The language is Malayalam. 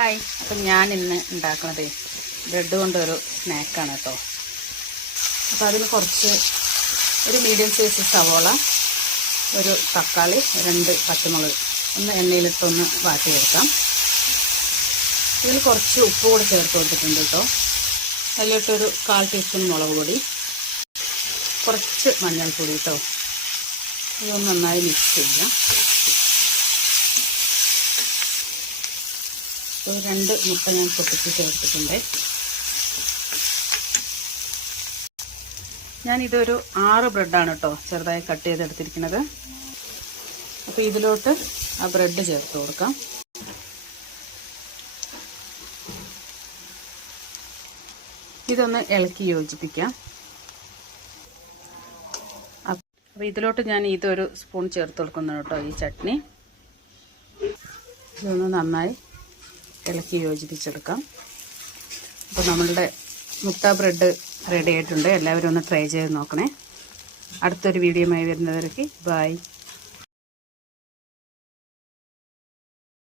ഹായ്, അപ്പം ഞാൻ ഇന്ന് ഉണ്ടാക്കുന്നത് ബ്രെഡ് കൊണ്ടൊരു സ്നാക്കാണ് കേട്ടോ. അപ്പോൾ അതിന് കുറച്ച് ഒരു മീഡിയം സൈസ് സവോള, ഒരു തക്കാളി, 2 പച്ചമുളക് ഒന്ന് എണ്ണയിലിട്ടൊന്ന് വാട്ടിയെടുക്കാം. ഇതിൽ കുറച്ച് ഉപ്പ് കൂടി ചേർത്ത് കൊടുത്തിട്ടുണ്ട് കേട്ടോ. അതിലോട്ടൊരു 1/4 ടീസ്പൂൺ മുളക് പൊടി, കുറച്ച് മഞ്ഞൾപ്പൊടി കേട്ടോ. ഇതൊന്ന് നന്നായി മിക്സ് ചെയ്യാം. 2 മുട്ട ഞാൻ പൊട്ടിച്ച് ചേർത്തിട്ടുണ്ട്. ഞാനിതൊരു 6 ബ്രെഡാണ് കേട്ടോ ചെറുതായി കട്ട് ചെയ്തെടുത്തിരിക്കുന്നത്. അപ്പോൾ ഇതിലോട്ട് ആ ബ്രെഡ് ചേർത്ത് കൊടുക്കാം. ഇതൊന്ന് ഇളക്കി യോജിപ്പിക്കാം. അപ്പോൾ ഇതിലോട്ട് ഞാൻ ഇതൊരു സ്പൂൺ ചേർത്ത് കൊടുക്കുന്നു കേട്ടോ, ഈ ചട്നി. ഇതൊന്ന് നന്നായി ഇളക്കി യോജിപ്പിച്ചെടുക്കാം. അപ്പോൾ നമ്മളുടെ മുട്ട ബ്രെഡ് റെഡി ആയിട്ടുണ്ട്. എല്ലാവരും ഒന്ന് ട്രൈ ചെയ്ത് നോക്കണേ. അടുത്തൊരു വീഡിയോയുമായി വരുന്നവർക്ക് ബൈ.